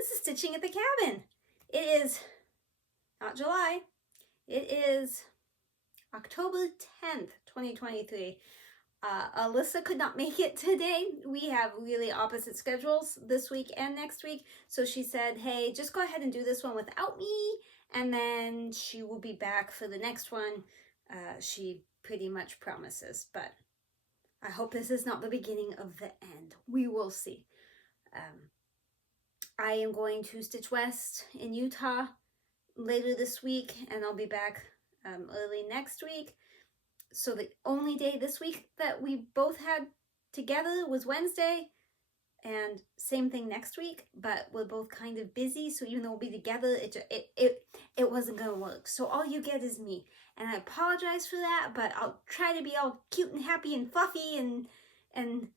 This is Stitching at the Cabin. It is not July. It is October 10th, 2023. Alyssa could not make it today. We have really opposite schedules this week and next week. So she said, hey, just go ahead and do this one without me. And then she will be back for the next one. She pretty much promises. But I hope this is not the beginning of the end. We will see. I am going to Stitch West in Utah later this week, and I'll be back early next week. So the only day this week that we both had together was Wednesday, and same thing next week, but we're both kind of busy, so even though we'll be together, it wasn't gonna work. So all you get is me, and I apologize for that, but I'll try to be all cute and happy and fluffy, and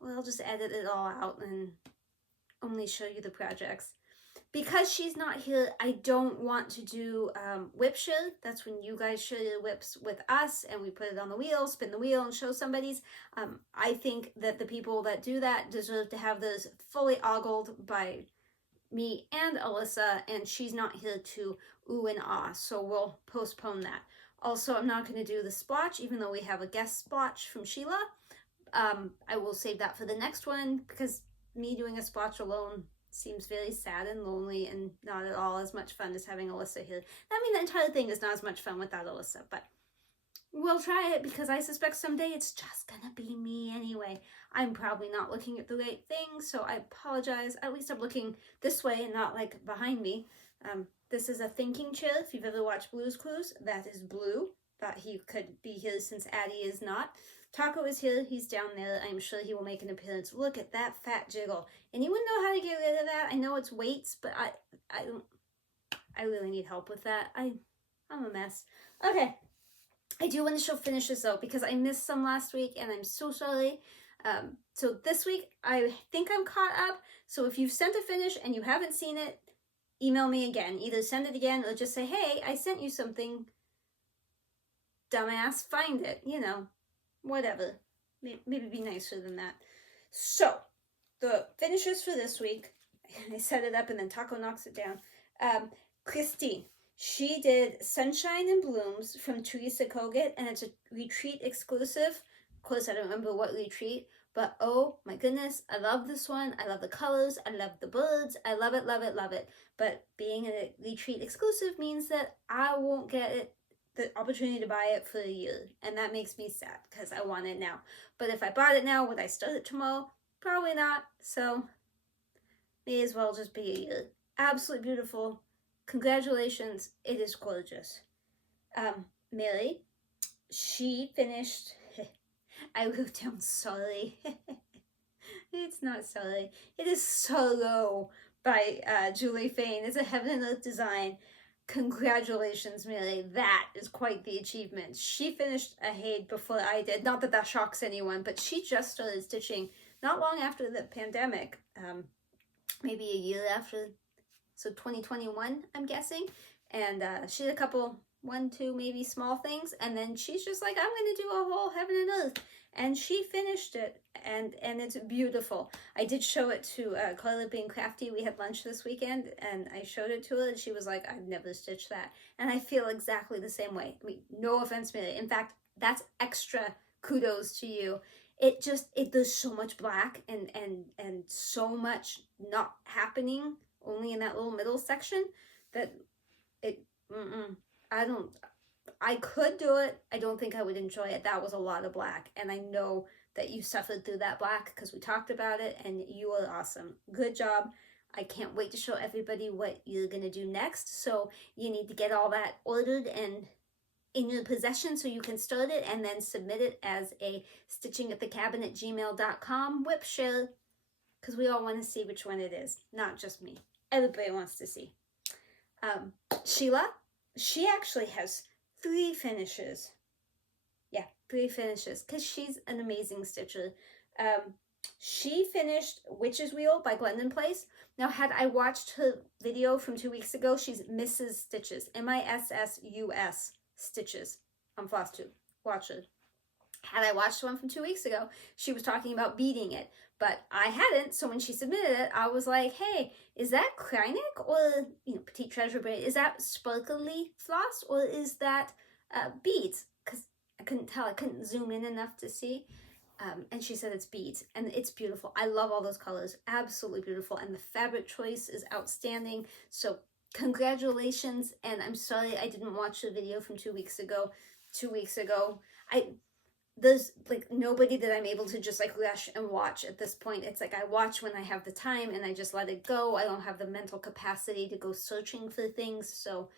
well, I'll just edit it all out and only show you the projects. Because she's not here, I don't want to do whip share. That's when you guys share your whips with us and we put it on the wheel, spin the wheel and show somebody's. I think that the people that do that deserve to have those fully ogled by me and Alyssa, and she's not here to ooh and ah, so we'll postpone that. Also, I'm not going to do the splotch, even though we have a guest splotch from Sheila. I will save that for the next one, because me doing a splotch alone seems very sad and lonely and not at all as much fun as having Alyssa here. I mean, the entire thing is not as much fun without Alyssa, but we'll try it because I suspect someday it's just gonna be me anyway. I'm probably not looking at the right thing, so I apologize. At least I'm looking this way and not like behind me. This is a thinking chair. If you've ever watched Blue's Clues, that is Blue. Thought he could be here since Addie is not. Taco is here. He's down there. I'm sure he will make an appearance. Look at that fat jiggle. Anyone know how to get rid of that? I know it's weights, but I really need help with that. I'm a mess. Okay. I do want to show finishes though, because I missed some last week and I'm so sorry. So this week, I think I'm caught up. So if you've sent a finish and you haven't seen it, email me again. Either send it again or just say, hey, I sent you something. Dumbass, find it, you know, whatever. Maybe be nicer than that. So, the finishes for this week, I set it up and then Taco knocks it down. Christine, she did Sunshine and Blooms from Teresa Kogut, and it's a retreat exclusive. Of course, I don't remember what retreat, but oh my goodness, I love this one. I love the colors. I love the birds. I love it, love it, love it. But being a retreat exclusive means that I won't get it, the opportunity to buy it for a year, and that makes me sad because I want it now. But if I bought it now, would I start it tomorrow? Probably not, so may as well just be a year. Absolutely beautiful. Congratulations, it is gorgeous. Mary, she finished, I wrote down sorry. It's not sorry. It is Solo by Julie Fain. It's a Heaven and Earth design. Congratulations, Mary. That is quite the achievement. She finished a HAED before I did. Not that that shocks anyone, but she just started stitching not long after the pandemic. Maybe a year after. So 2021, I'm guessing. And she did a couple, 1, 2, maybe small things. And then she's just like, I'm going to do a whole Heaven and Earth. And she finished it, and it's beautiful. I did show it to Carla being crafty. We had lunch this weekend, and I showed it to her, and she was like, I've never stitched that. And I feel exactly the same way. I mean, no offense, Mary. In fact, that's extra kudos to you. There's so much black and so much not happening only in that little middle section that I could do it. I don't think I would enjoy it. That was a lot of black. And I know that you suffered through that black because we talked about it, and you are awesome. Good job. I can't wait to show everybody what you're going to do next. So you need to get all that ordered and in your possession so you can start it and then submit it as a stitchingatthecabin@gmail.com whip share, because we all want to see which one it is. Not just me. Everybody wants to see. Sheila, she actually has 3 finishes. Yeah, 3 finishes, because she's an amazing stitcher. She finished Witch's Wheel by Glendon Place. Now, had I watched her video from 2 weeks ago, she's Mrs. Stitches, MISSUS Stitches on FlossTube. Watch her. Had I watched one from 2 weeks ago, she was talking about beading it, but I hadn't. So when she submitted it, I was like, hey, is that Kreinik or, Petite Treasure Braid? Is that sparkly floss or is that beads? Because I couldn't tell. I couldn't zoom in enough to see. And she said it's beads, and it's beautiful. I love all those colors. Absolutely beautiful. And the fabric choice is outstanding. So congratulations. And I'm sorry I didn't watch the video from 2 weeks ago. 2 weeks ago, there's like nobody that I'm able to just like rush and watch at this point. It's like I watch when I have the time and I just let it go. I don't have the mental capacity to go searching for things. So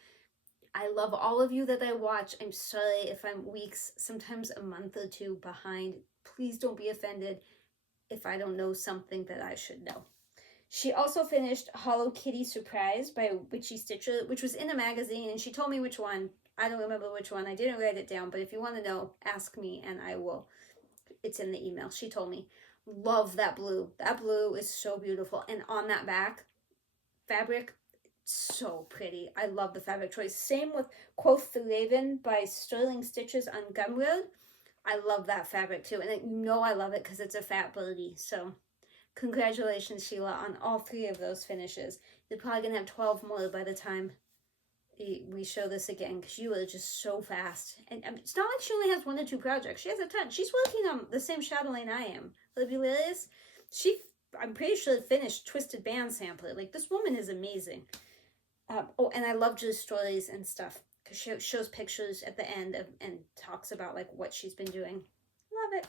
I love all of you that I watch. I'm sorry if I'm weeks, sometimes a month or two behind. Please don't be offended if I don't know something that I should know. She also finished Hello Kitty Surprise by Witchy Stitcher, which was in a magazine, and she told me which one. I don't remember which one. I didn't write it down, but if you want to know, ask me and I will. It's in the email. She told me. Love that blue. That blue is so beautiful. And on that back fabric, so pretty. I love the fabric choice. Same with Quoth the Raven by Sterling Stitches on Gumroad. I love that fabric too. And I love it because it's a fat birdie. So congratulations, Sheila, on all 3 of those finishes. You're probably going to have 12 more by the time we show this again, because you are just so fast. And it's not like she only has 1 or 2 projects. She has a ton. She's working on the same Chatelaine I am. Mirabilia. I'm pretty sure finished Twisted Band Sampler. Like, this woman is amazing. And I love just stories and stuff, because she shows pictures at the end and talks about like what she's been doing. Love it.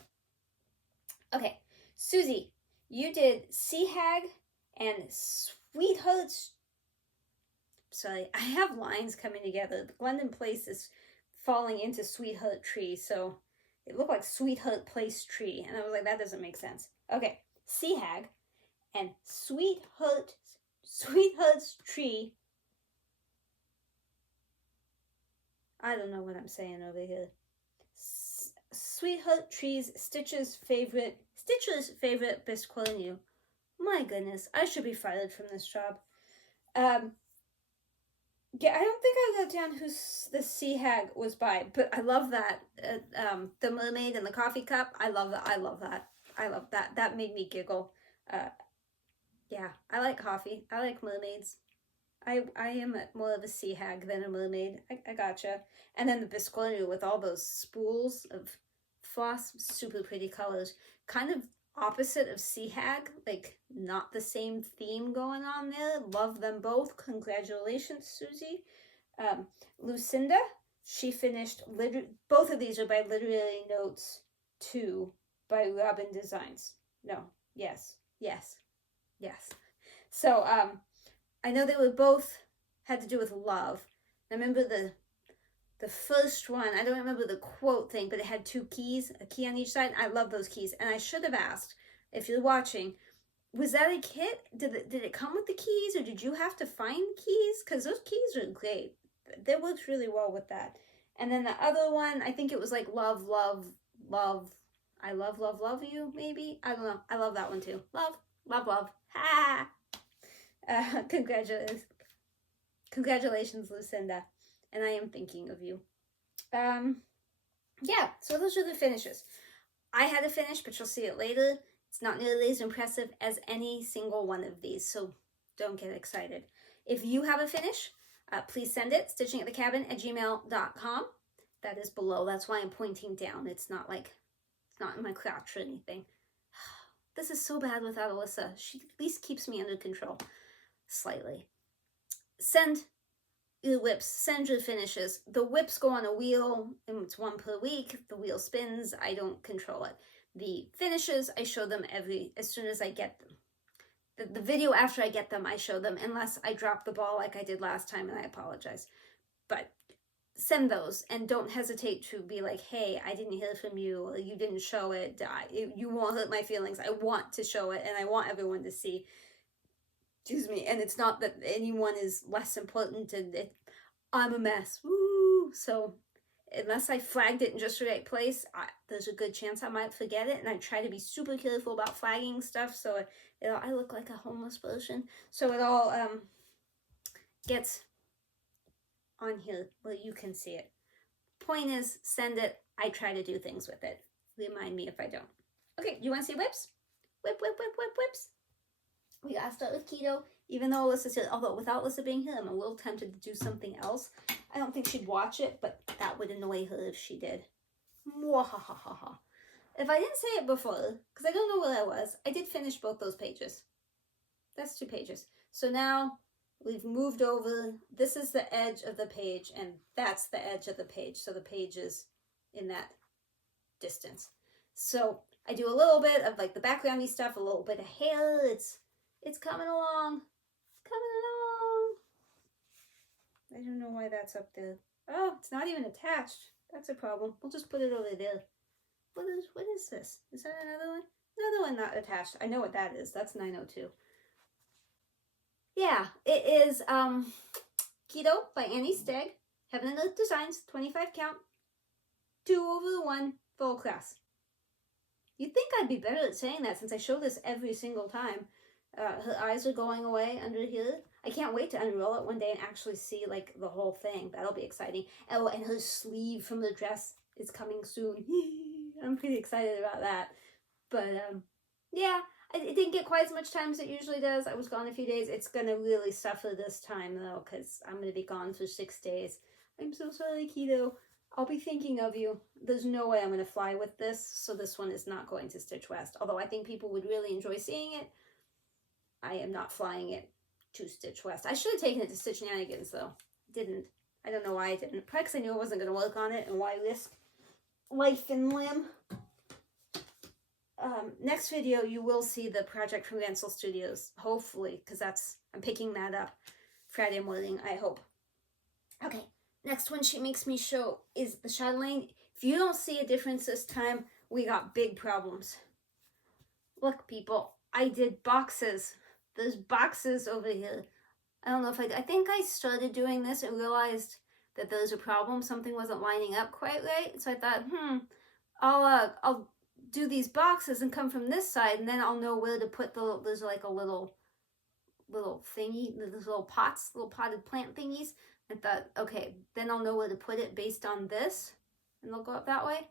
Okay, Susie, you did Sea-Hag and Sweethearts. Sorry, I have lines coming together. The Glendon Place is falling into Sweetheart Tree, so it looked like Sweetheart Place Tree, and I was like, that doesn't make sense. Okay, Sea-Hag and Sweetheart's Tree. I don't know what I'm saying over here. Sweetheart Tree's Stitcher's favorite Bisquilinu. My goodness, I should be fired from this job. Yeah, I don't think I wrote down who the Sea-Hag was by, but I love that. The mermaid and the coffee cup. I love that. I love that. That made me giggle. Yeah, I like coffee. I like mermaids. I am more of a Sea-Hag than a mermaid. I gotcha. And then the Bisquilinu with all those spools of floss, super pretty colors. Kind of opposite of Sea-Hag, like not the same theme going on there. Love them both. Congratulations, Susie. Lucinda, she finished, both of these are by Literary Notes 2 by Robin Designs. No, yes. So, I know they were both had to do with love. I remember the first one, I don't remember the quote thing, but it had 2 keys, a key on each side. I love those keys. And I should have asked, if you're watching, was that a kit? Did it come with the keys, or did you have to find keys? Because those keys are great. They worked really well with that. And then the other one, I think it was like love, I love you, maybe? I don't know. I love that one too. Love. Ha! Congratulations, Lucinda. And I am thinking of you. Yeah, so those are the finishes. I had a finish, but you'll see it later. It's not nearly as impressive as any single one of these, so don't get excited. If you have a finish, please send it, stitchingatthecabin@gmail.com. That is below. That's why I'm pointing down. It's not in my crotch or anything. This is so bad without Alyssa. She at least keeps me under control. Slightly. Send your whips, send your finishes. The whips go on a wheel, and it's 1 per week. The wheel spins, I don't control it. The finishes, I show them as soon as I get them. The video after I get them, I show them, unless I drop the ball like I did last time, and I apologize. But send those, and don't hesitate to be like, hey, I didn't hear from you, or you didn't show it. You won't hurt my feelings. I want to show it, and I want everyone to see. Excuse me. And it's not that anyone is less important, and I'm a mess. Woo! So unless I flagged it in just the right place, there's a good chance I might forget it, and I try to be super careful about flagging stuff, so I look like a homeless person. So it all gets on here where you can see it. Point is, send it. I try to do things with it. remind me if I don't. Okay, do you want to see whips? Whip, whip, whip, whip, whips. We gotta start with keto, even though Alyssa's here. Although without Alyssa being here, I'm a little tempted to do something else. I don't think she'd watch it, but that would annoy her if she did. Mwahahaha. If I didn't say it before, because I don't know where I was, I did finish both those pages. That's 2 pages. So now we've moved over. This is the edge of the page, and that's the edge of the page. So the page is in that distance. So I do a little bit of like the backgroundy stuff, a little bit of hair. It's coming along. It's coming along. I don't know why that's up there. Oh, it's not even attached. That's a problem. We'll just put it over there. What is this? Is that another one? Another one not attached. I know what that is. That's 902. Yeah, it is Keto by Annie Stagg. Heaven and Earth Designs, 25 count. 2/1 full class. You'd think I'd be better at saying that since I show this every single time. Her eyes are going away under here. I can't wait to unroll it one day and actually see like the whole thing. That'll be exciting. Oh, and her sleeve from the dress is coming soon. I'm pretty excited about that. But yeah, it didn't get quite as much time as it usually does. I was gone a few days. It's gonna really suffer this time though, because I'm gonna be gone for 6 days. I'm so sorry, Keto. I'll be thinking of you. There's no way I'm gonna fly with this, so this one is not going to Stitch West. Although I think people would really enjoy seeing it. I am not flying it to Stitch West. I should have taken it to Stitch Shenanigans though. Didn't. I don't know why I didn't. Probably because I knew I wasn't going to work on it, and why risk life and limb. Next video you will see the project from Gansel Studios. Hopefully, because I'm picking that up Friday morning, I hope. Okay, next one she makes me show is the Chatelaine. If you don't see a difference this time, we got big problems. Look, people, I did boxes. There's boxes over here. I don't know if I think I started doing this and realized that there's a problem. Something wasn't lining up quite right. So I thought, I'll do these boxes and come from this side, and then I'll know where to put there's like a little thingy, there's little pots, little potted plant thingies. I thought, okay, then I'll know where to put it based on this, and they'll go up that way.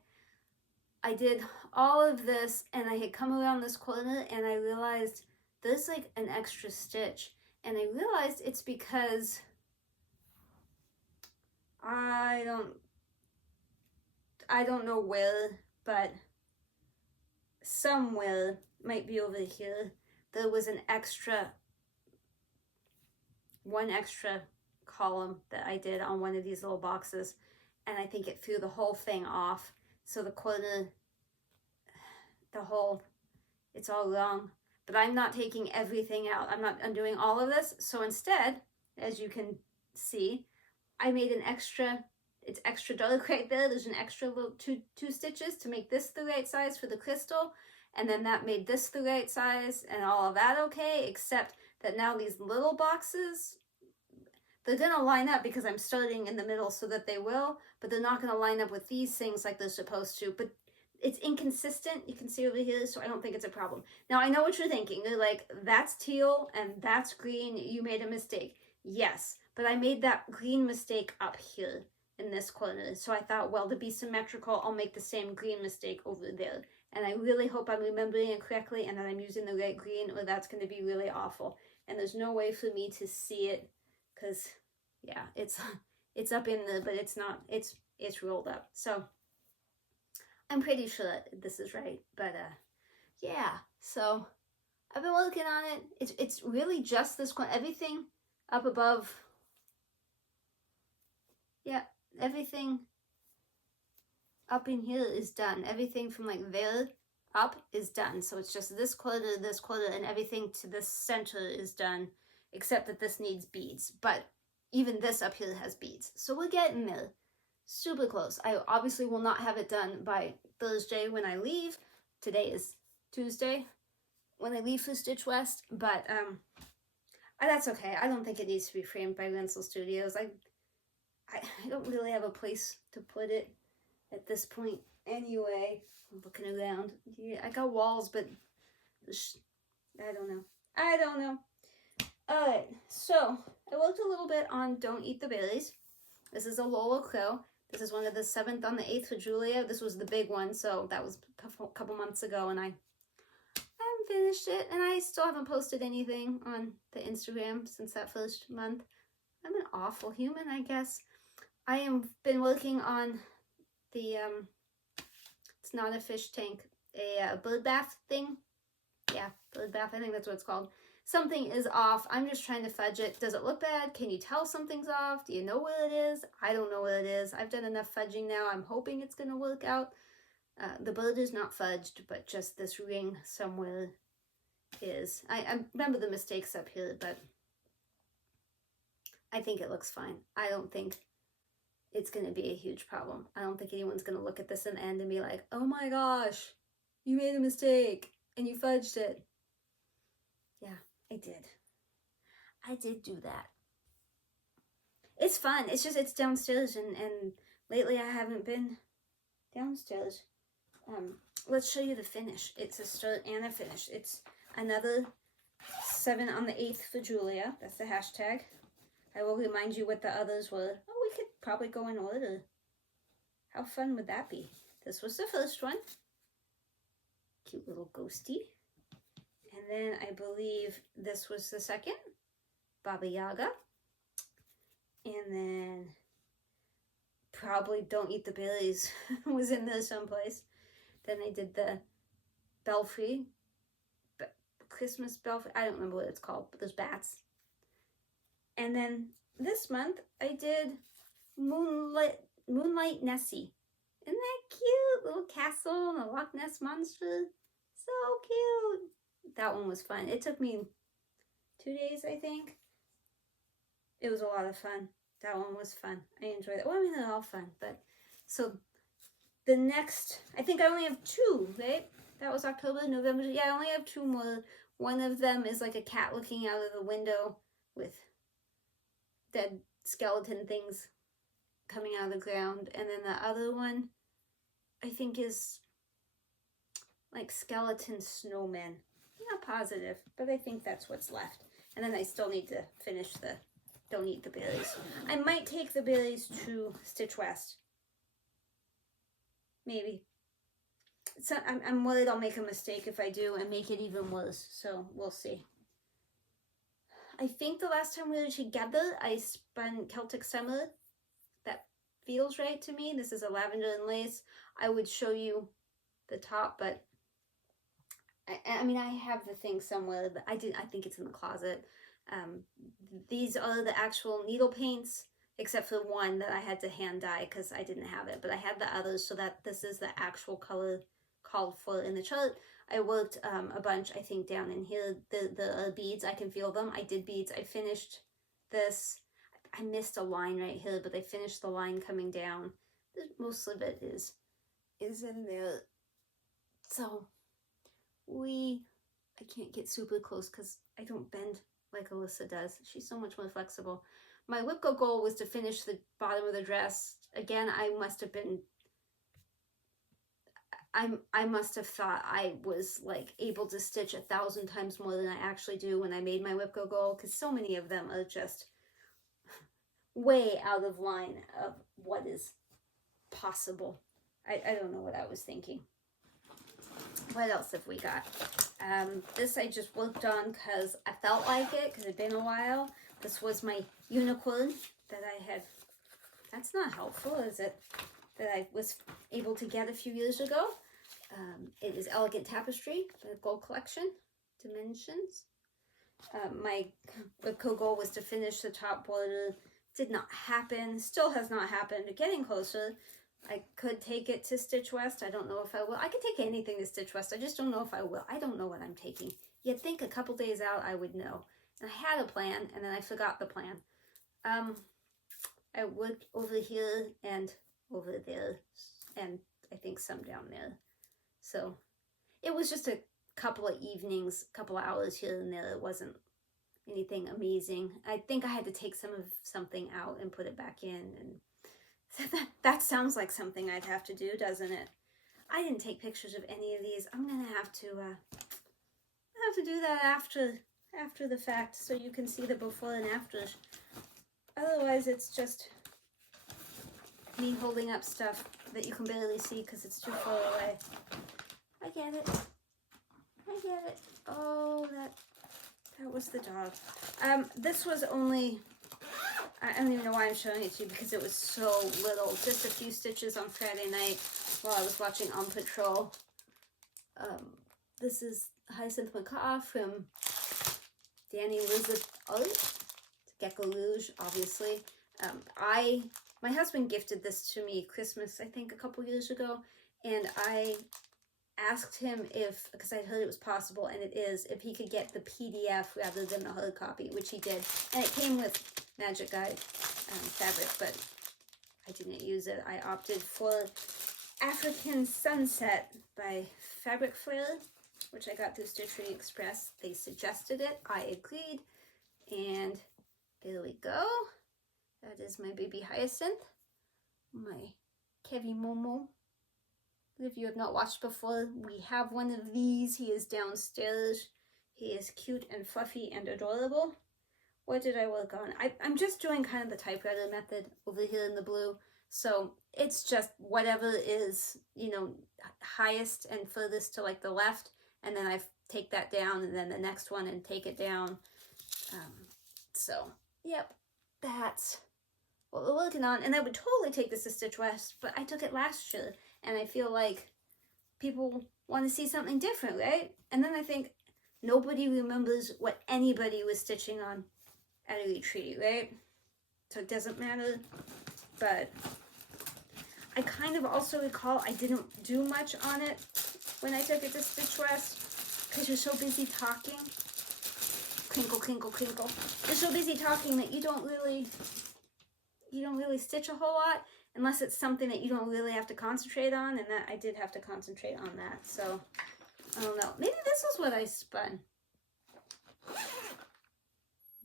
I did all of this, and I had come around this corner, and I realized there's like an extra stitch, and I realized it's because I don't know where, but somewhere, might be over here, there was one extra column that I did on one of these little boxes, and I think it threw the whole thing off. So the corner, it's all wrong. But I'm not taking everything out. I'm not undoing all of this. So instead, as you can see, I made an extra, it's extra dark right there. There's an extra little two stitches to make this the right size for the crystal. And then that made this the right size and all of that okay, except that now these little boxes, they're going to line up because I'm starting in the middle so that they will, but they're not going to line up with these things like they're supposed to. But it's inconsistent, you can see over here, so I don't think it's a problem. Now, I know what you're thinking. You're like, that's teal and that's green. You made a mistake. Yes, but I made that green mistake up here in this corner. So I thought, well, to be symmetrical, I'll make the same green mistake over there. And I really hope I'm remembering it correctly and that I'm using the right green, or that's going to be really awful. And there's no way for me to see it because, yeah, it's up in there, but it's not. It's rolled up. So I'm pretty sure that this is right, but yeah, so I've been working on it. It's really just this one, everything up above, yeah, everything up in here is done. Everything from like there up is done, so it's just this quarter, and everything to this center is done, except that this needs beads, but even this up here has beads, so we're getting there. Super close. I obviously will not have it done by Thursday when I leave. Today is Tuesday when I leave for Stitch West, but that's okay. I don't think it needs to be framed by Gansel Studios. I don't really have a place to put it at this point anyway. I'm looking around. Yeah, I got walls, but I don't know. Alright, so I worked a little bit on Don't Eat the Berries. This is a Lola Crow. This is one of the 7th on the 8th for Julia. This was the big one, so that was a couple months ago, and I haven't finished it, and I still haven't posted anything on the Instagram since that first month. I'm an awful human, I guess. I have been working on the, it's not a fish tank, a bird bath thing. Yeah, bird bath, I think that's what it's called. Something is off. I'm just trying to fudge it. Does it look bad? Can you tell something's off? Do you know what it is? I don't know what it is. I've done enough fudging now. I'm hoping it's going to work out. The bird is not fudged, but just this ring somewhere is. I remember the mistakes up here, but I think it looks fine. I don't think it's going to be a huge problem. I don't think anyone's going to look at this in the end and be like, oh my gosh, you made a mistake and you fudged it. Yeah, I did. I did do that. It's fun. It's just, it's downstairs, and lately I haven't been downstairs. Let's show you the finish. It's a start and a finish. It's another 7 on the 8th for Julia. That's the hashtag. I will remind you what the others were. Oh, we could probably go in order. How fun would that be? This was the first one. Cute little ghosty. And then I believe this was the second. Baba Yaga. And then probably Don't Eat the Berries was in there someplace. Then I did the Belfry. Christmas Belfry. I don't remember what it's called, but there's bats. And then this month I did Moonlight Nessie. Isn't that cute? Little castle and a Loch Ness monster. So cute. That one was fun. It took me 2 days, I think. It was a lot of fun. That one was fun. I enjoyed it. Well, I mean, they're all fun. But so the next, I think I only have 2, right? That was October, November. Yeah, I only have 2 more. One of them is like a cat looking out of the window with dead skeleton things coming out of the ground. And then the other one, I think, is like skeleton snowmen. I'm not positive, but I think that's what's left. And then I still need to finish the Don't Eat the Berries. I might take the berries to Stitch West. Maybe. I'm worried I'll make a mistake if I do and make it even worse. So we'll see. I think the last time we were together, I spun Celtic Summer. That feels right to me. This is a lavender and lace. I would show you the top, but I mean, I have the thing somewhere, but I think it's in the closet. These are the actual needle paints, except for one that I had to hand dye because I didn't have it, but I had the others, so that this is the actual color called for in the chart. I worked a bunch, I think, down in here. The beads, I can feel them. I did beads. I finished this. I missed a line right here, but I finished the line coming down. Most of it is in there. So I can't get super close because I don't bend like Alyssa does. She's so much more flexible. My Whipco goal was to finish the bottom of the dress. Again, I must have thought I was like able to stitch 1,000 times more than I actually do when I made my Whipco goal, because so many of them are just way out of line of what is possible. I don't know what I was thinking. What else have we got? This I just worked on because I felt like it, because it had been a while. This was my unicorn that I had. That's not helpful, is it? That I was able to get a few years ago. It is Elegant Tapestry, the gold collection, Dimensions. My Whipco goal was to finish the top border. Did not happen. Still has not happened. Getting closer. I could take it to Stitch West. I don't know if I will. I could take anything to Stitch West. I just don't know if I will. I don't know what I'm taking. You'd think a couple days out I would know. And I had a plan, and then I forgot the plan. I worked over here and over there, and I think some down there. So it was just a couple of evenings, couple of hours here and there. It wasn't anything amazing. I think I had to take something out and put it back in, and that sounds like something I'd have to do, doesn't it? I didn't take pictures of any of these. I'm gonna have to do that after the fact, so you can see the before and afters. Otherwise, it's just me holding up stuff that you can barely see because it's too far away. I get it. I get it. Oh, that was the dog. This was only, I don't even know why I'm showing it to you because it was so little. Just a few stitches on Friday night while I was watching On Patrol. This is Hyacinth Macaw from Danny Elizabeth Art. It's Gecko Rouge, obviously. My husband gifted this to me Christmas, I think, a couple years ago, and I asked him if, because I'd heard it was possible, and it is, if he could get the PDF rather than the hard copy, which he did. And it came with Magic Guide fabric, but I didn't use it. I opted for African Sunset by Fabric Flare, which I got through Stitchery Express. They suggested it. I agreed. And there we go. That is my baby Hyacinth. My Kevy Momo. If you have not watched before, we have one of these. He is downstairs. He is cute and fluffy and adorable. What did I work on? I'm just doing kind of the typewriter method over here in the blue. So it's just whatever is, you know, highest and furthest to like the left. And then I take that down and then the next one and take it down. So, yep, that's what we're working on. And I would totally take this to Stitch West, but I took it last year. And I feel like people want to see something different, right? And then I think nobody remembers what anybody was stitching on at a retreat, right? So it doesn't matter. But I kind of also recall I didn't do much on it when I took it to Stitch West because you're so busy talking. Crinkle, crinkle, crinkle. You're so busy talking that you don't really stitch a whole lot unless it's something that you don't really have to concentrate on, and that I did have to concentrate on that. So I don't know. Maybe this is what I spun.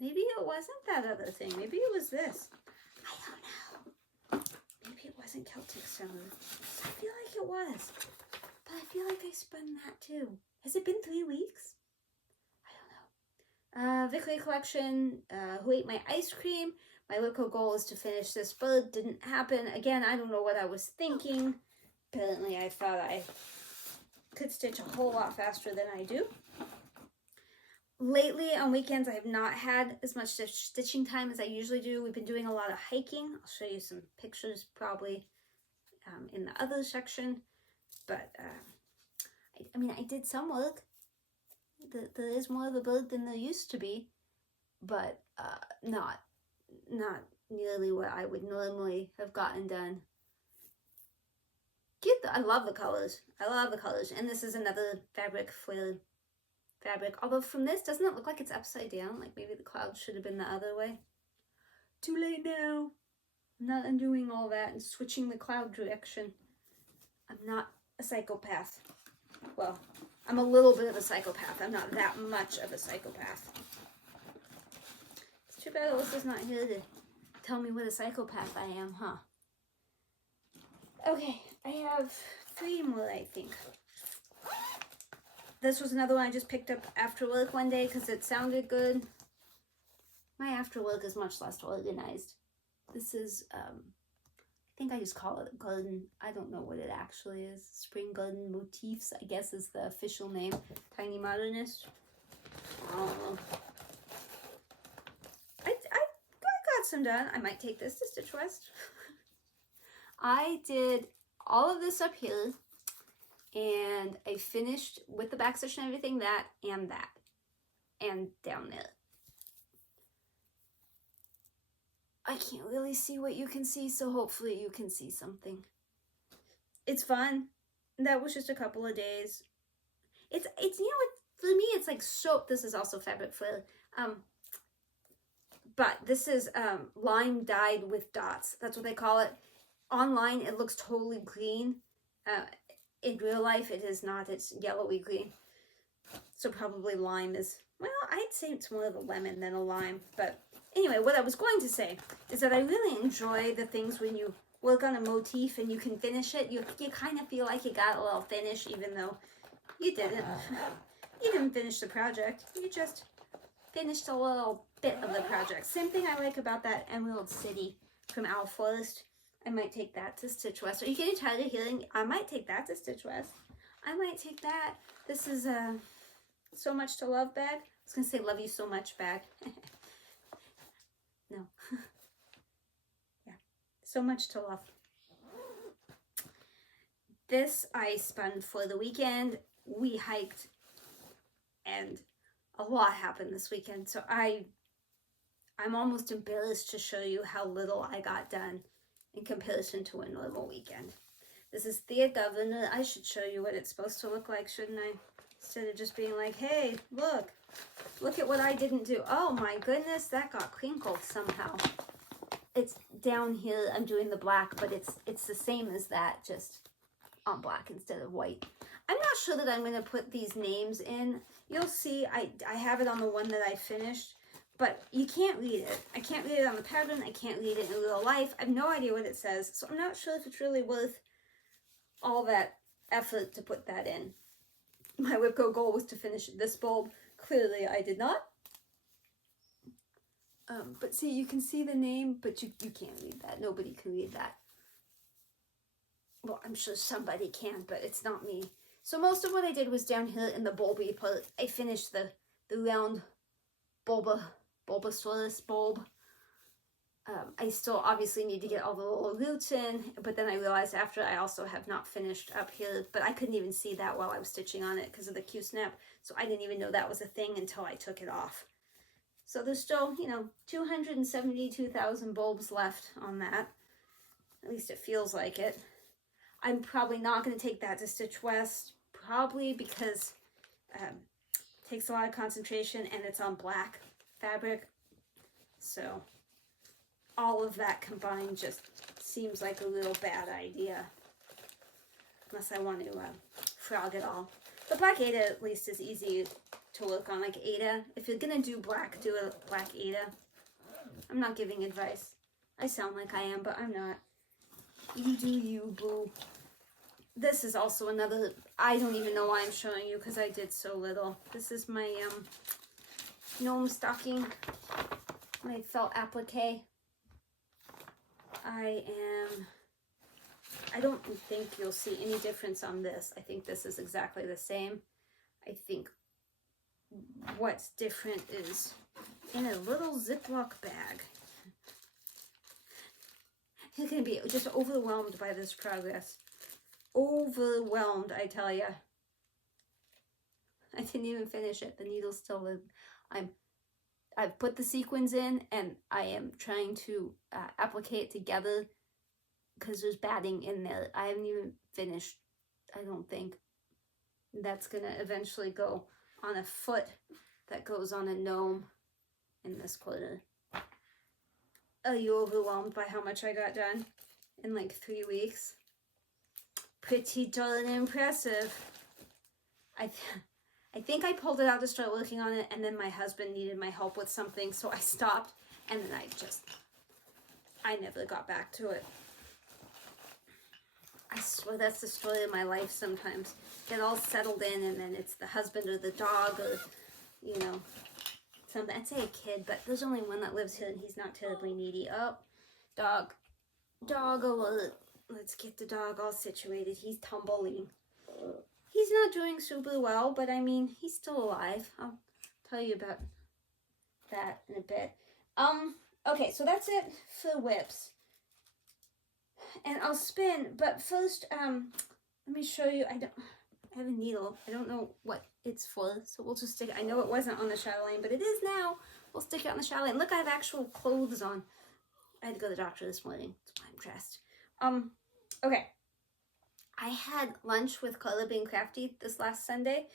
Maybe it wasn't that other thing. Maybe it was this. I don't know. Maybe it wasn't Celtic Summer. I feel like it was. But I feel like I spun that too. Has it been 3 weeks? I don't know. Victory Collection, Who Ate My Ice Cream? My local goal is to finish this bird. Didn't happen. Again, I don't know what I was thinking. Apparently, I thought I could stitch a whole lot faster than I do. Lately, on weekends, I have not had as much stitching time as I usually do. We've been doing a lot of hiking. I'll show you some pictures probably in the other section. But, I mean, I did some work. There is more of a bird than there used to be. But not nearly what I would normally have gotten done. Cute though. I love the colors. I love the colors. And this is another fabric flared fabric. Although from this, doesn't it look like it's upside down? Like maybe the cloud should have been the other way. Too late now. I'm not undoing all that and switching the cloud direction. I'm not a psychopath. Well, I'm a little bit of a psychopath. I'm not that much of a psychopath. Too bad Alyssa's not here to tell me what a psychopath I am, huh? Okay, I have 3 more, I think. This was another one I just picked up after work one day because it sounded good. My after work is much less organized. This is, I think I just call it a garden. I don't know what it actually is. Spring Garden Motifs, I guess is the official name. Tiny Modernist. I don't know. I got some done. I might take this to Stitch West. I did all of this up here, and I finished with the back stitch and everything, that, and down there. I can't really see what you can see, so hopefully you can see something. It's fun. That was just a couple of days. It's you know, for me, it's like soap. This is also fabric flare. But this is lime dyed with dots. That's what they call it. Online, it looks totally green. In real life, it is not. It's yellowy green. So probably lime is, well, I'd say it's more of a lemon than a lime. But anyway, what I was going to say is that I really enjoy the things when you work on a motif and you can finish it. You kind of feel like you got a little finish, even though you didn't. You didn't finish the project. You just finished a little bit of the project. Same thing I like about that Emerald City from Owl Forest. I might take that to Stitch West. Are you getting tired of hearing? I might take that to Stitch West. I might take that. This is a So Much to Love bag. I was going to say love you so much bag. No. Yeah. So Much to Love. This I spun for the weekend. We hiked and a lot happened this weekend. So I'm almost embarrassed to show you how little I got done in comparison to a normal weekend. This is Thea Governor. I should show you what it's supposed to look like, shouldn't I? Instead of just being like, hey, look at what I didn't do. Oh my goodness, that got crinkled somehow. It's down here, I'm doing the black, but it's the same as that, just on black instead of white. I'm not sure that I'm going to put these names in. You'll see, I have it on the one that I finished, but you can't read it. I can't read it on the pattern. I can't read it in real life. I have no idea what it says, so I'm not sure if it's really worth all that effort to put that in. My Whipco goal was to finish this bulb. Clearly, I did not. But see, you can see the name, but you can't read that. Nobody can read that. Well, I'm sure somebody can, but it's not me. So most of what I did was down here in the bulby part. I finished the round Bulbasaurus bulb. I still obviously need to get all the little roots in, but then I realized after I also have not finished up here, but I couldn't even see that while I was stitching on it because of the Q-snap, so I didn't even know that was a thing until I took it off. So there's still, 272,000 bulbs left on that. At least it feels like it. I'm probably not going to take that to Stitch West, probably because it takes a lot of concentration and it's on black fabric. So all of that combined just seems like a little bad idea. Unless I want to frog it all. The black Ada at least is easy to work on, like Ada. If you're going to do a black Ada. I'm not giving advice. I sound like I am, but I'm not. You do you, boo. This is also another, I don't even know why I'm showing you because I did so little. This is my gnome stocking, my felt applique. I don't think you'll see any difference on this. I think this is exactly the same. I think what's different is in a little Ziploc bag. You're going to be just overwhelmed by this progress. Overwhelmed, I tell ya. I didn't even finish it. The needle's still in. I've put the sequins in and I am trying to applique it together because there's batting in there. I haven't even finished, I don't think. That's going to eventually go on a foot that goes on a gnome in this corner. Are you overwhelmed by how much I got done in like 3 weeks? Pretty darn impressive. I think I pulled it out to start working on it, and then my husband needed my help with something, so I stopped, and then I never got back to it. I swear that's the story of my life sometimes. Get all settled in, and then it's the husband or the dog or, something. I'd say a kid, but there's only one that lives here, and he's not terribly needy. Oh, dog alert. Let's get the dog all situated. He's tumbling. He's not doing super well, but I mean, he's still alive. I'll tell you about that in a bit. Okay, so that's it for whips. And I'll spin, but first, let me show you. I have a needle. I don't know what it's for, so we'll just stick it. I know it wasn't on the Chatelaine, but it is now. We'll stick it on the Chatelaine. Look, I have actual clothes on. I had to go to the doctor this morning. That's why I'm dressed. Okay. I had lunch with Carla Being Crafty this last Sunday,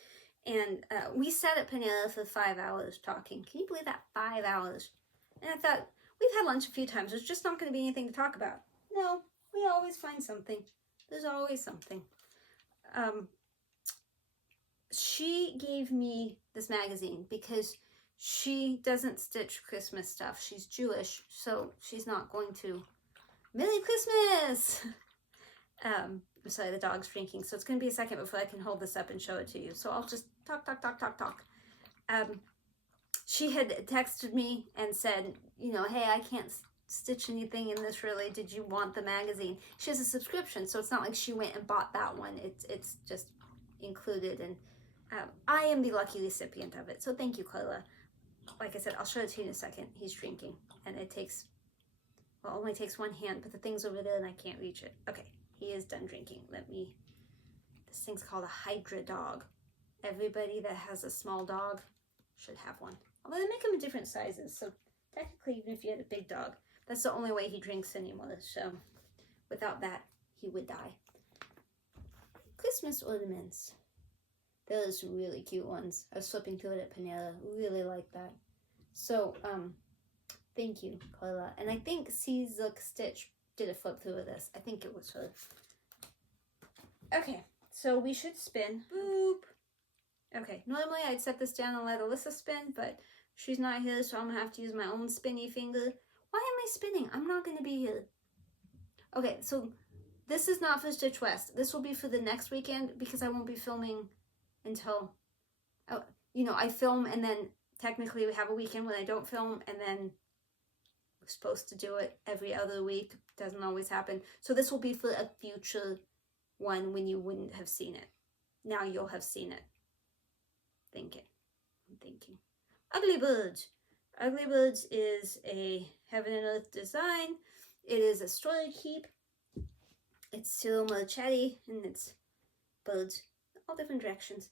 and we sat at Panera for 5 hours talking. Can you believe that? 5 hours. And I thought, we've had lunch a few times. There's just not going to be anything to talk about. No, we always find something. There's always something. She gave me this magazine because she doesn't stitch Christmas stuff. She's Jewish, so she's not going to. Merry Christmas! I'm sorry, the dog's drinking, so it's going to be a second before I can hold this up and show it to you. So I'll just talk. She had texted me and said, hey, I can't stitch anything in this really. Did you want the magazine? She has a subscription, so it's not like she went and bought that one. It's just included, and I am the lucky recipient of it. So thank you, Carla. Like I said, I'll show it to you in a second. He's drinking, and it takes, well, only takes one hand, but the thing's over there and I can't reach it. Okay, he is done drinking. This thing's called a Hydra dog. Everybody that has a small dog should have one. Although they make them in different sizes, so technically even if you had a big dog, that's the only way he drinks anymore. So without that, he would die. Christmas ornaments. There are some really cute ones. I was flipping through it at Panera. Really like that. So, thank you, Carla. And I think Look Stitch did a flip through of this. I think it was her. Okay, so we should spin. Boop. Okay, normally I'd set this down and let Alyssa spin, but she's not here, so I'm going to have to use my own spinny finger. Why am I spinning? I'm not going to be here. Okay, so this is not for Stitch West. This will be for the next weekend because I won't be filming until, you know, I film and then technically we have a weekend when I don't film, and then we're supposed to do it every other week. Doesn't always happen. So this will be for a future one when you wouldn't have seen it. Now you'll have seen it. I'm thinking. Ugly Birds. Ugly Birds is a Heaven and Earth design. It is a story keep. It's Cyril Marchetti, and it's birds, all different directions.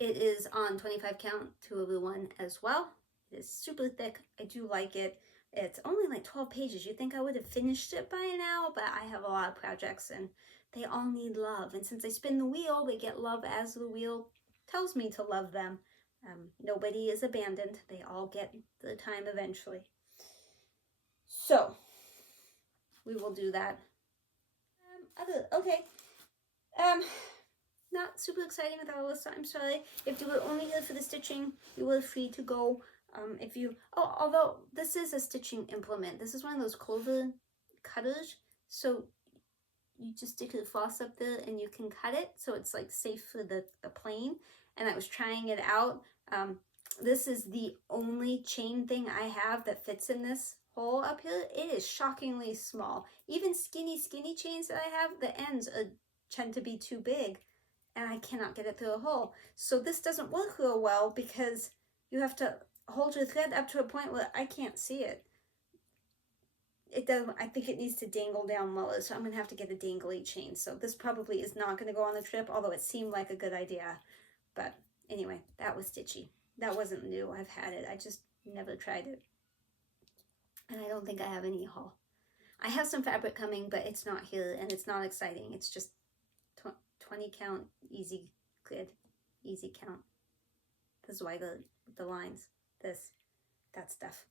It is on 25 count, 2/1 as well. It is super thick. I do like it. It's only like 12 pages. You'd think I would have finished it by now, but I have a lot of projects and they all need love. And since I spin the wheel, they get love as the wheel tells me to love them. Nobody is abandoned. They all get the time eventually. So, we will do that. Okay. Not super exciting with Alyssa, I'm sorry. If you were only here for the stitching, you were free to go. Although this is a stitching implement. This is one of those clover cutters. So you just stick the floss up there and you can cut it. So it's like safe for the plane. And I was trying it out. This is the only chain thing I have that fits in this hole up here. It is shockingly small. Even skinny chains that I have, the ends tend to be too big. And I cannot get it through a hole. So this doesn't work real well because you have to hold your thread up to a point where I can't see it. It doesn't. I think it needs to dangle down lower, so I'm going to have to get a dangly chain. So this probably is not going to go on the trip, although it seemed like a good idea. But anyway, that was stitchy. That wasn't new. I've had it. I just never tried it. And I don't think I have any haul. I have some fabric coming, but it's not here, and it's not exciting. It's just 20 count, easy grid, easy count. This is why the lines, that stuff.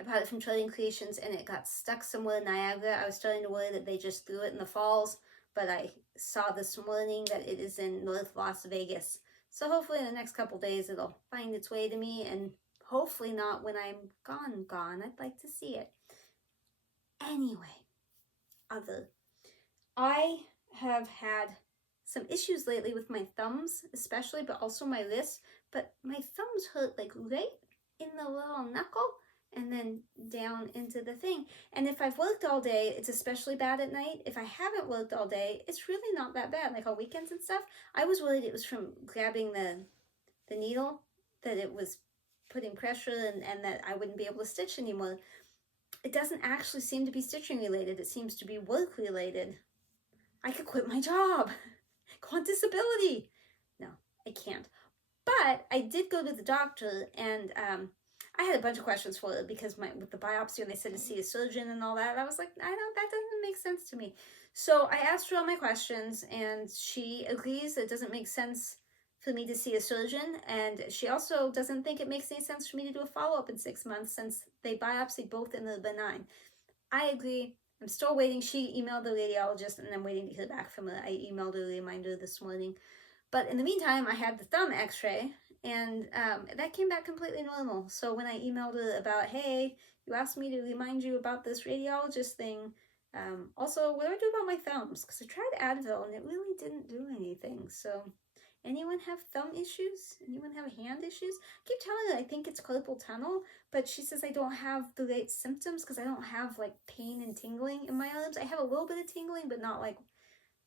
I bought it from Chatelaine Creations and it got stuck somewhere in Niagara. I was starting to worry that they just threw it in the falls, but I saw this morning that it is in North Las Vegas. So hopefully in the next couple days it'll find its way to me, and hopefully not when I'm gone. I'd like to see it. Anyway, I have had some issues lately with my thumbs, especially, but also my wrists. But my thumbs hurt like right in the little knuckle and then down into the thing. And if I've worked all day, it's especially bad at night. If I haven't worked all day, it's really not that bad, like on weekends and stuff. I was worried it was from grabbing the needle, that it was putting pressure and that I wouldn't be able to stitch anymore. It doesn't actually seem to be stitching related. It seems to be work related. I could quit my job. Go on disability. No, I can't. But I did go to the doctor, and I had a bunch of questions for it because with the biopsy, when they said to see a surgeon and all that, I was like, that doesn't make sense to me. So I asked her all my questions, and she agrees that it doesn't make sense for me to see a surgeon, and she also doesn't think it makes any sense for me to do a follow-up in 6 months since they biopsied both in the benign. I agree. I'm still waiting. She emailed the radiologist, and I'm waiting to hear back from her. I emailed a reminder this morning. But in the meantime, I had the thumb x-ray, and that came back completely normal. So when I emailed her about, hey, you asked me to remind you about this radiologist thing, also, what do I do about my thumbs? Because I tried Advil, and it really didn't do anything. So Anyone have thumb issues? Anyone have hand issues? I keep telling her I think it's carpal tunnel, but she says I don't have the right symptoms because I don't have like pain and tingling in my arms. I have a little bit of tingling, but not like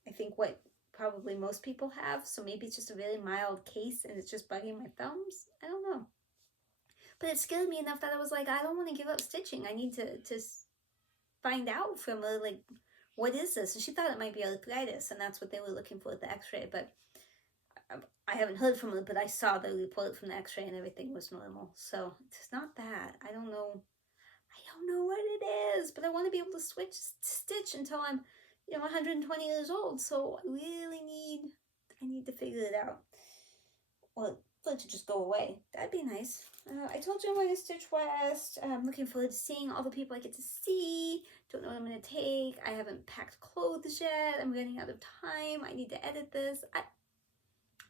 I think what probably most people have. So maybe it's just a really mild case and it's just bugging my thumbs. I don't know. But it scared me enough that I was like, I don't want to give up stitching. I need to find out from her, like, what is this? And she thought it might be arthritis, and that's what they were looking for at the x-ray. But I haven't heard from her, but I saw the report from the x-ray and everything was normal. So it's not that. I don't know what it is, but I want to be able to stitch until I'm, 120 years old. So I really need to figure it out. Well, for it to just go away. That'd be nice. I told you I'm going to Stitch West. I'm looking forward to seeing all the people I get to see. Don't know what I'm going to take. I haven't packed clothes yet. I'm running out of time. I need to edit this.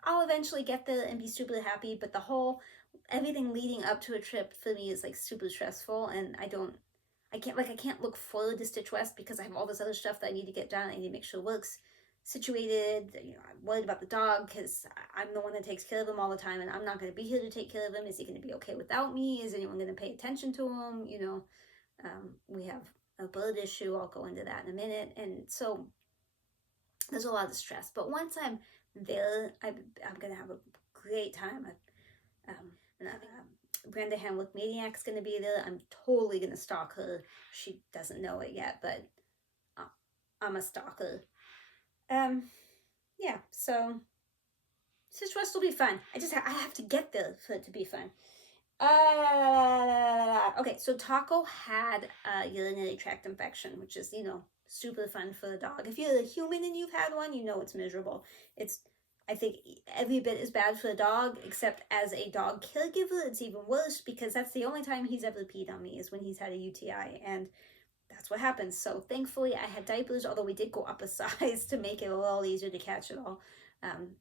I'll eventually get there and be super happy, but everything leading up to a trip for me is like super stressful, and I can't look forward to Stitch West because I have all this other stuff that I need to get done. I need to make sure it works situated. I'm worried about the dog because I'm the one that takes care of him all the time, and I'm not going to be here to take care of him. Is he going to be okay without me? Is anyone going to pay attention to him? We have a bird issue. I'll go into that in a minute. And so there's a lot of stress. But once I'm there, I'm going to have a great time. Brenda Hamlet Maniac's going to be there. I'm totally going to stalk her. She doesn't know it yet, but I'm a stalker. Yeah, so Stitch West will be fun. I have to get there for it to be fun. Okay, so Taco had a urinary tract infection, which is, super fun for the dog. If you're a human and you've had one, it's miserable. It's, I think, every bit as bad for the dog, except as a dog caregiver, it's even worse because that's the only time he's ever peed on me is when he's had a UTI, and that's what happens. So thankfully I had diapers, although we did go up a size to make it a little easier to catch it all.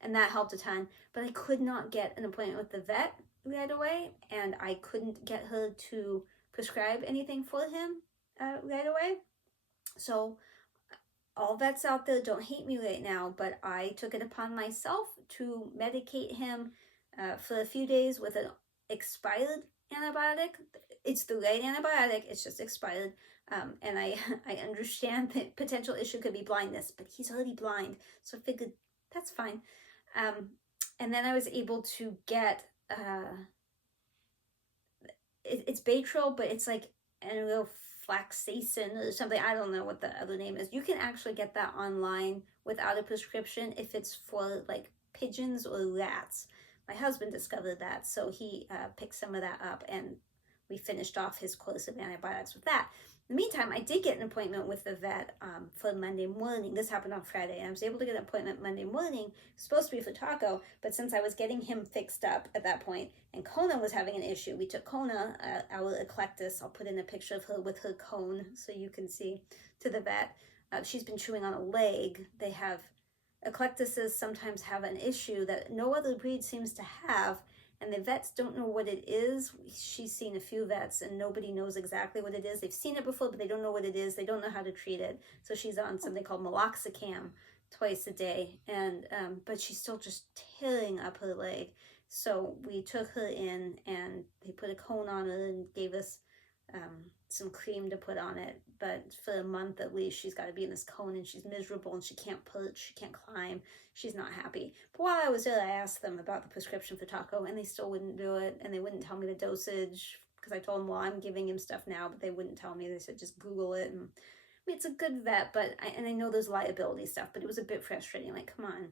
And that helped a ton. But I could not get an appointment with the vet right away, and I couldn't get her to prescribe anything for him right away. So all vets out there, don't hate me right now, but I took it upon myself to medicate him for a few days with an expired antibiotic. It's the right antibiotic, it's just expired. And I understand the potential issue could be blindness, but he's already blind, so I figured that's fine. And then I was able to get, it's Baytril, but it's like Flaxacin or something. I don't know what the other name is. You can actually get that online without a prescription if it's for like pigeons or rats. My husband discovered that, so he picked some of that up, and we finished off his course of antibiotics with that. In the meantime, I did get an appointment with the vet for Monday morning. This happened on Friday, and I was able to get an appointment Monday morning. It was supposed to be for Taco, but since I was getting him fixed up at that point, and Kona was having an issue, we took Kona, our eclectus, I'll put in a picture of her with her cone so you can see, to the vet. She's been chewing on a leg. They have, eclectuses sometimes have an issue that no other breed seems to have, and the vets don't know what it is. She's seen a few vets and nobody knows exactly what it is. They've seen it before, but they don't know what it is. They don't know how to treat it. So she's on something called meloxicam twice a day, and but she's still just tearing up her leg. So we took her in and they put a cone on her and gave us some cream to put on it. But for a month at least, she's got to be in this cone, and she's miserable, and she can't perch, she can't climb, she's not happy. But while I was there, I asked them about the prescription for Taco, and they still wouldn't do it, and they wouldn't tell me the dosage, because I told them, well, I'm giving him stuff now, but they wouldn't tell me. They said, just Google it. And I mean, it's a good vet, but I know there's liability stuff, but it was a bit frustrating. Like, come on,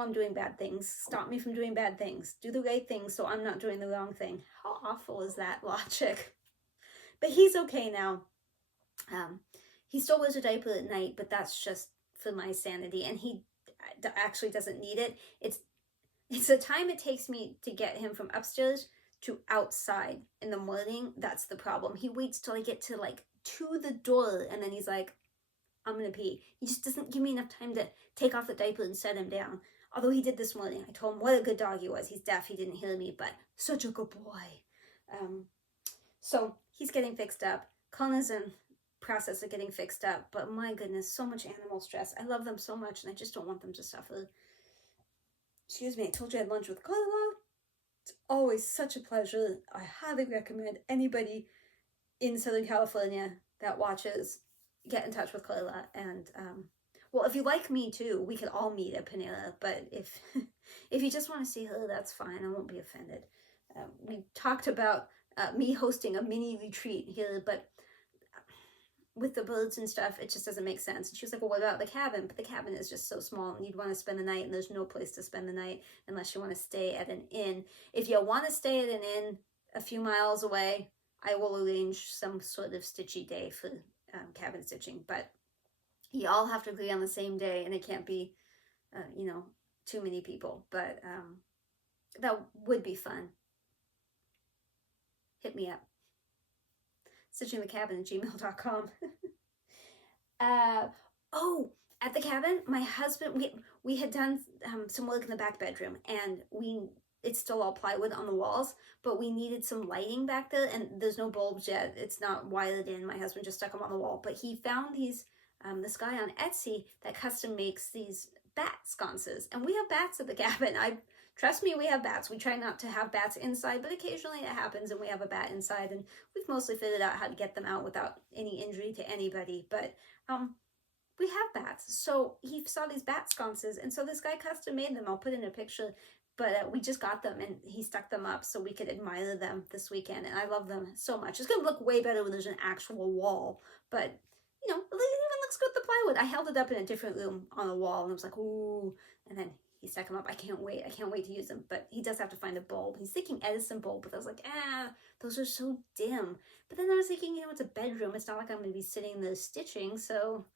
I'm doing bad things. Stop me from doing bad things. Do the right thing so I'm not doing the wrong thing. How awful is that logic? But he's okay now. He still wears a diaper at night, but that's just for my sanity, and he actually doesn't need it. It's the time it takes me to get him from upstairs to outside in the morning. That's the problem. He waits till I get to the door, and then he's like, I'm gonna pee. He just doesn't give me enough time to take off the diaper and set him down. Although he did this morning. I told him what a good dog he was. He's deaf, he didn't hear me, but such a good boy. So he's getting fixed up. Kona's in process of getting fixed up, but my goodness, so much animal stress. I love them so much, and I just don't want them to suffer. excuse me, I told you I had lunch with Carla. It's always such a pleasure. I highly recommend anybody in Southern California that watches get in touch with Carla. And well, if you like me too, we could all meet at Panera. But if if you just want to see her, that's fine. I won't be offended. We talked about me hosting a mini retreat here, but with the birds and stuff, it just doesn't make sense. And she was like, well, what about the cabin? But the cabin is just so small and you'd want to spend the night, and there's no place to spend the night unless you want to stay at an inn. If you want to stay at an inn a few miles away, I will arrange some sort of stitchy day for cabin stitching. But you all have to agree on the same day, and it can't be, you know, too many people. But that would be fun. Hit me up. stitchingthecabin@gmail.com. Oh, at the cabin, my husband, we had done some work in the back bedroom, and it's still all plywood on the walls, but we needed some lighting back there, and there's no bulbs yet. It's not wired in. My husband just stuck them on the wall, but he found these, this guy on Etsy that custom makes these bat sconces, and we have bats at the cabin. Trust me, we have bats. We try not to have bats inside, but occasionally it happens and we have a bat inside, and we've mostly figured out how to get them out without any injury to anybody. But we have bats. So he saw these bat sconces, and so this guy custom made them. I'll put in a picture, but we just got them and he stuck them up so we could admire them this weekend, and I love them so much. It's gonna look way better when there's an actual wall, but you know, it even looks good with the plywood. I held it up in a different room on the wall, and I was like, ooh, and then he stuck them up. I can't wait to use them, but he does have to find a bulb. He's thinking Edison bulb, but I was like, those are so dim. But then I was thinking, you know, it's a bedroom. It's not like I'm going to be sitting there stitching, so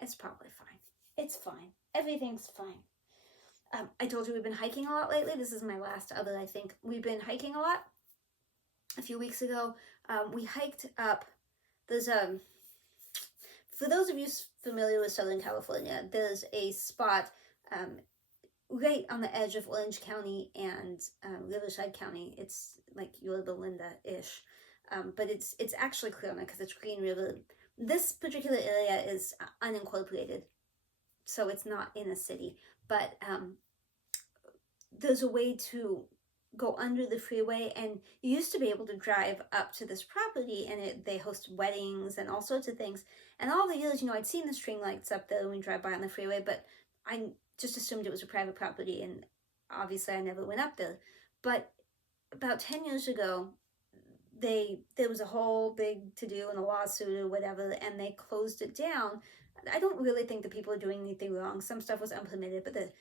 it's probably fine. It's fine. Everything's fine. I told you we've been hiking a lot lately. This is my last other, I think. We've been hiking a lot. A few weeks ago, we hiked up, there's for those of you familiar with Southern California, there's a spot right on the edge of Orange County and Riverside County. It's like Yorba Linda-ish, but it's actually Corona because it's Green River. This particular area is unincorporated, so it's not in a city, but there's a way to go under the freeway, and you used to be able to drive up to this property, and they host weddings and all sorts of things. And all the years, you know, I'd seen the string lights up there when we drive by on the freeway, but I just assumed it was a private property, and obviously I never went up there. But about 10 years ago, there was a whole big to-do and a lawsuit or whatever, and they closed it down. I don't really think the people are doing anything wrong. Some stuff was unpermitted, but the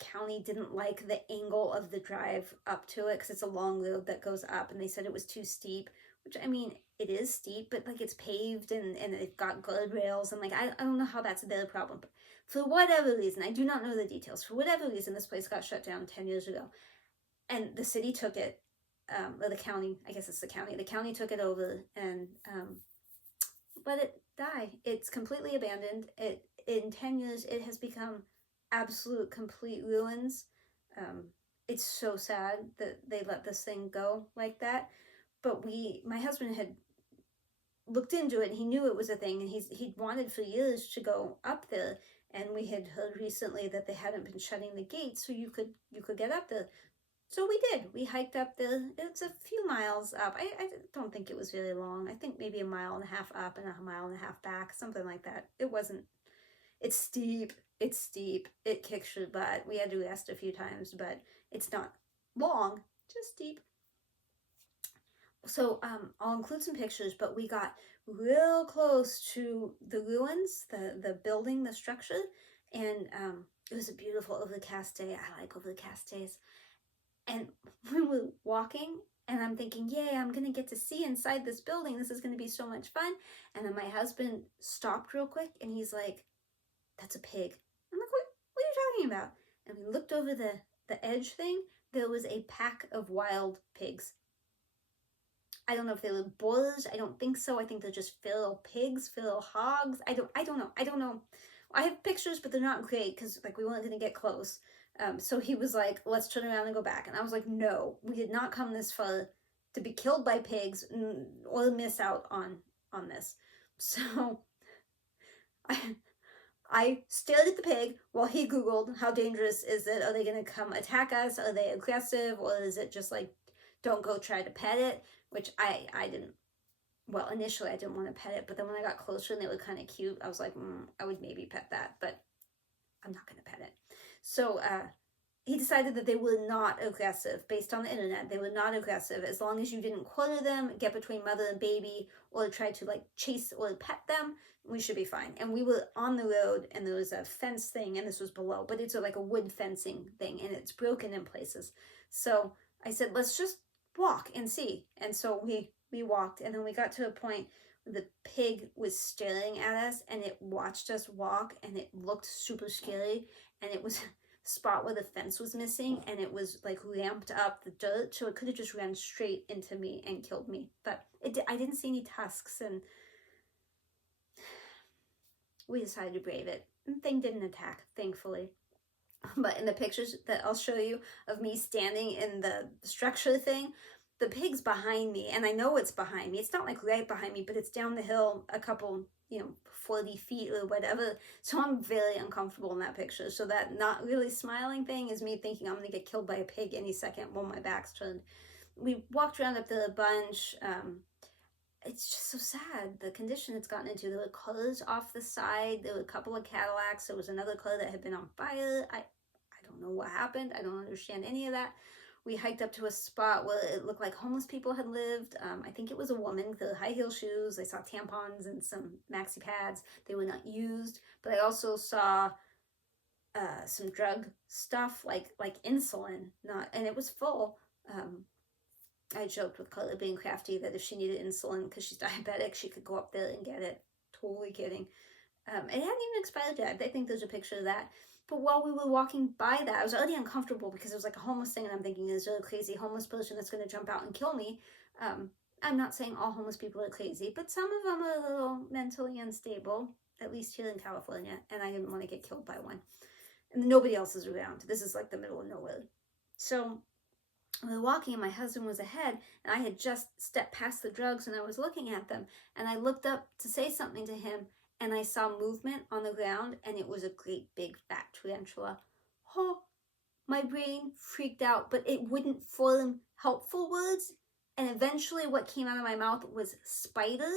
county didn't like the angle of the drive up to it because it's a long road that goes up, and they said it was too steep, which, I mean, it is steep, but like it's paved and it got guardrails, and like I don't know how that's their problem. But for whatever reason, I do not know the details, for whatever reason, this place got shut down 10 years ago, and the city took it, or the county, I guess it's the county took it over and let it die. It's completely abandoned. In 10 years, it has become absolute complete ruins. It's so sad that they let this thing go like that. But my husband had looked into it, and he knew it was a thing, and he'd wanted for years to go up there, and we had heard recently that they hadn't been shutting the gates so you could get up there. So we did. We hiked up there. It's a few miles up. I don't think it was very long. I think maybe 1.5 miles up and 1.5 miles back, something like that. It's steep. It's steep. It kicks your butt. We had to rest a few times, but it's not long, just steep. So I'll include some pictures, but we got real close to the ruins, the building, the structure, and it was a beautiful overcast day. I like overcast days. And we were walking, and I'm thinking, yay, I'm going to get to see inside this building. This is going to be so much fun. And then my husband stopped real quick, and he's like, that's a pig. I'm like, what are you talking about? And we looked over the edge thing. There was a pack of wild pigs. I don't know if they were boars. I don't think so. I think they're just feral pigs, feral hogs. I don't know. I have pictures, but they're not great because like we weren't going to get close. So he was like, let's turn around and go back. And I was like, no, we did not come this far to be killed by pigs or miss out on this. So I stared at the pig while he Googled how dangerous is it? Are they going to come attack us? Are they aggressive? Or is it just like, don't go try to pet it? Which I didn't, well, initially I didn't want to pet it, but then when I got closer and they were kind of cute, I was like, I would maybe pet that, but I'm not going to pet it. So he decided that they were not aggressive. Based on the internet, they were not aggressive. As long as you didn't corner them, get between mother and baby, or try to like chase or pet them, we should be fine. And we were on the road and there was a fence thing, and this was below, but it's like a wood fencing thing and it's broken in places. So I said, let's just walk and see. And so we walked, and then we got to a point where the pig was staring at us and it watched us walk, and it looked super scary, and it was spot where the fence was missing, and it was like ramped up the dirt, so it could have just ran straight into me and killed me. But I didn't see any tusks, and we decided to brave it. The thing didn't attack, thankfully. But in the pictures that I'll show you of me standing in the structure thing, the pig's behind me, and I know it's behind me. It's not like right behind me, but it's down the hill a couple, 40 feet or whatever. So I'm very uncomfortable in that picture. So that not really smiling thing is me thinking I'm going to get killed by a pig any second while my back's turned. We walked around up there a bunch. It's just so sad, the condition it's gotten into. There were colors off the side. There were a couple of Cadillacs. There was another car that had been on fire. I don't know what happened. I don't understand any of that. We hiked up to a spot where it looked like homeless people had lived. I think it was a woman with the high heel shoes. I saw tampons and some maxi pads. They were not used. But I also saw some drug stuff like insulin, and it was full. I joked with Carla being crafty that if she needed insulin because she's diabetic, she could go up there and get it. Totally kidding. It hadn't even expired yet. I think there's a picture of that. But while we were walking by that, I was already uncomfortable because it was like a homeless thing, and I'm thinking, is there a crazy homeless person that's going to jump out and kill me? I'm not saying all homeless people are crazy, but some of them are a little mentally unstable, at least here in California, and I didn't want to get killed by one. And nobody else is around. This is like the middle of nowhere. So we were walking, and my husband was ahead, and I had just stepped past the drugs, and I was looking at them, and I looked up to say something to him, and I saw movement on the ground, and it was a great big fat tarantula. Oh, my brain freaked out, but it wouldn't form helpful words, and eventually what came out of my mouth was spider.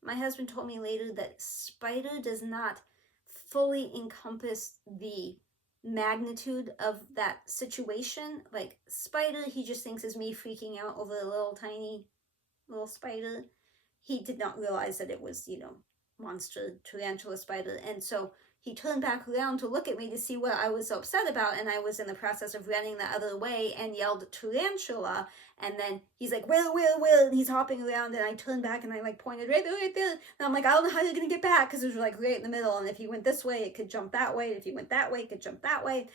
My husband told me later that spider does not fully encompass the magnitude of that situation. Like spider, he just thinks is me freaking out over a little tiny little spider. He did not realize that it was, monster tarantula spider. And so he turned back around to look at me to see what I was so upset about, and I was in the process of running the other way and yelled tarantula, and then he's like, where, and he's hopping around, and I turned back and I like pointed right there, and I'm like, I don't know how you're gonna get back, because it was like right in the middle, and if he went this way it could jump that way, if he went that way it could jump that way.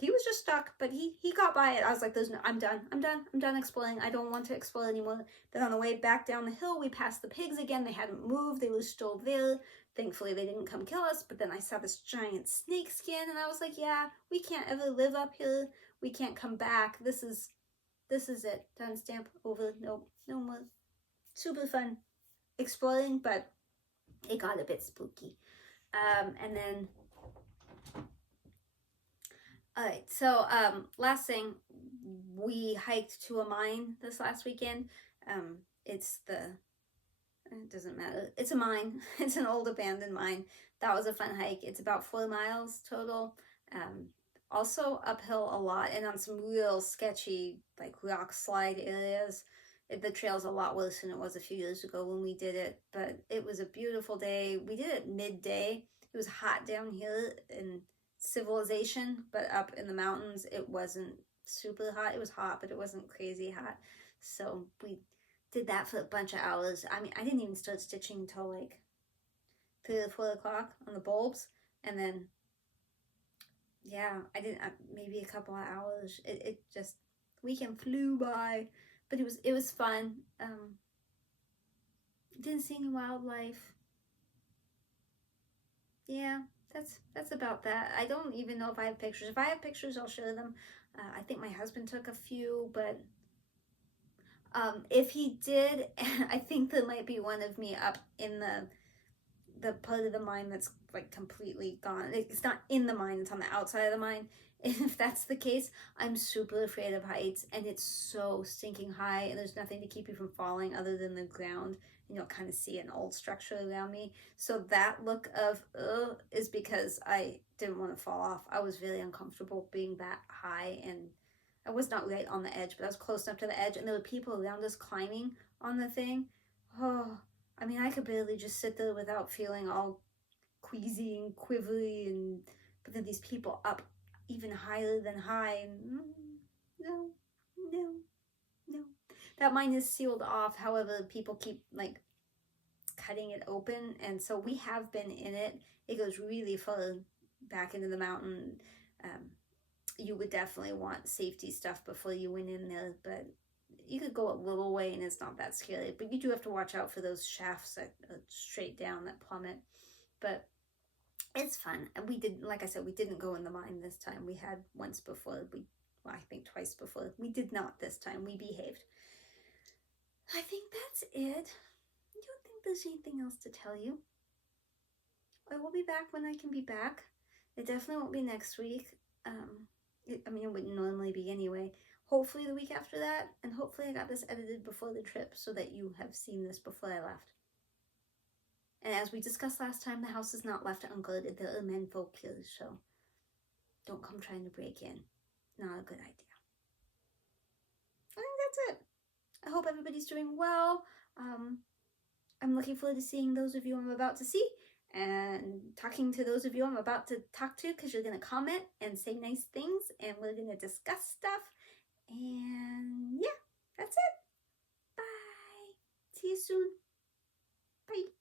He was just stuck, but he got by it. I was like, I'm done exploring. I don't want to explore anymore. Then on the way back down the hill, we passed the pigs again. They hadn't moved. They were still there. Thankfully, they didn't come kill us. But then I saw this giant snake skin, and I was like, yeah, we can't ever live up here. We can't come back. This is it. Done, stamp, over. Nope, no more. Super fun exploring, but it got a bit spooky. And then... Alright, so last thing, we hiked to a mine this last weekend. It doesn't matter. It's a mine. It's an old abandoned mine. That was a fun hike. It's about 4 miles total. Also uphill a lot and on some real sketchy like rock slide areas. The trail's a lot worse than it was a few years ago when we did it, but it was a beautiful day. We did it midday. It was hot down here in civilization, but up in the mountains it wasn't super hot. It was hot, but it wasn't crazy hot. So we did that for a bunch of hours. I mean, I didn't even start stitching until like 3 or 4 o'clock on the bulbs, and then I didn't, maybe a couple of hours. It just, weekend flew by, but it was fun. Didn't see any wildlife. Yeah, that's about that. I don't even know if I have pictures. If I have pictures, I'll show them. I think my husband took a few, but if he did, I think there might be one of me up in the the part of the mine that's like completely gone. It's not in the mine, it's on the outside of the mine. And if that's the case, I'm super afraid of heights, and it's so stinking high, and there's nothing to keep you from falling other than the ground, and you'll kind of see an old structure around me. So that look of is because I didn't want to fall off. I was really uncomfortable being that high, and I was not right on the edge, but I was close enough to the edge, and there were people around us climbing on the thing. Oh, I mean, I could barely just sit there without feeling all queasy and quivery, and but then these people up even higher than high, and no, no, no. That mine is sealed off. However, people keep like cutting it open, and so we have been in it. It goes really far back into the mountain. You would definitely want safety stuff before you went in there, but you could go a little way and it's not that scary. But you do have to watch out for those shafts that are straight down that plummet. But it's fun. And we did, like I said, we didn't go in the mine this time. We had once before. I think twice before. We did not this time. We behaved. I think that's it. I don't think there's anything else to tell you. I will be back when I can be back. It definitely won't be next week. I mean, it wouldn't normally be anyway. Hopefully the week after that, and hopefully I got this edited before the trip so that you have seen this before I left. And as we discussed last time, the house is not left unguarded. There are men folk here, so don't come trying to break in. Not a good idea. I think that's it. I hope everybody's doing well. I'm looking forward to seeing those of you I'm about to see, and talking to those of you I'm about to talk to, because you're going to comment and say nice things, and we're going to discuss stuff. And yeah, that's it. Bye. See you soon. Bye.